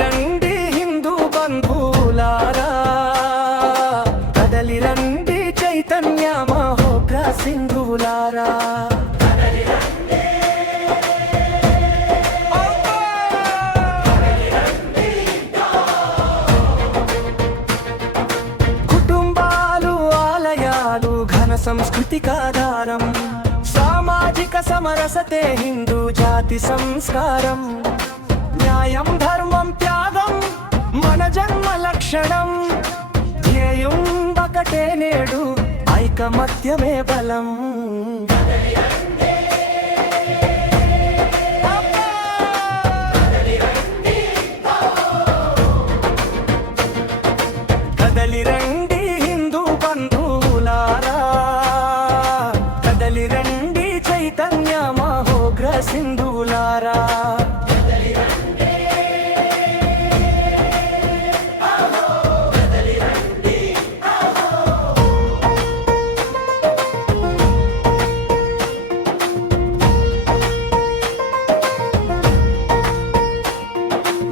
రండి హిందూ బంధువులారా, కదలి రండి చైతన్య మహోగ్ర సింధువులారా. కుటుంబాలు ఆలయాలు ఘన సంస్కృతికాధారం, సామాజిక సమరసతే హిందూ జాతి సంస్కారం. న్యాయం ధర్మం త్యాగం మన జన్మ లక్షణం, ధ్యేయం ఒకటే నేడు ఐకమత్యమే బలం. కదలి రండి హిందూ బంధువులారా, కదలి రండి చైతన్య మహోగ్ర సింధువులారా.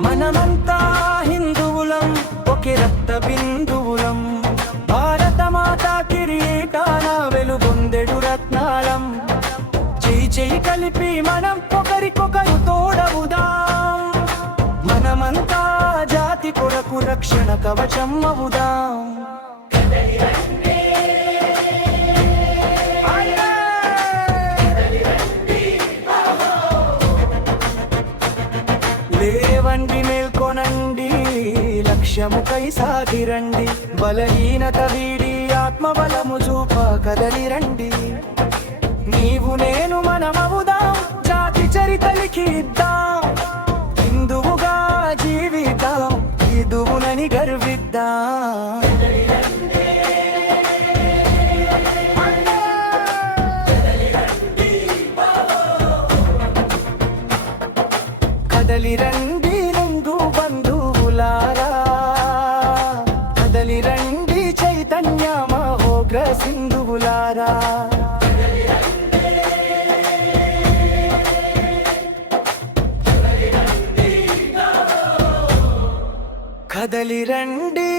మనమంతా హిందువులం, ఒకే రక్త బిందువులం, భారత మాత కిరీటాన వెలుగొందెడు రత్నాలం. చెయ్యి చెయ్యి కలిపి మనం ఒకరికొకరు తోడవుదాం, మనమంతా జాతి కొరకు రక్షణ కవచం అవుదాం. లేవండి మేల్కొనండి, లక్ష్యముకై సాగిరండి, బలహీనత వీడి ఆత్మబలము చూప కదలి రండి. నీవు నేను మనమవుదాం, జాతి చరిత లిఖిద్దాం, హిందువుగా జీవితాం, హిందువునని గర్విద్దాం. కదలి రండి హిందూ బంధువులారా, కదలి రండి చైతన్య మహోగ్ర సింధువులారా. కదలి రండి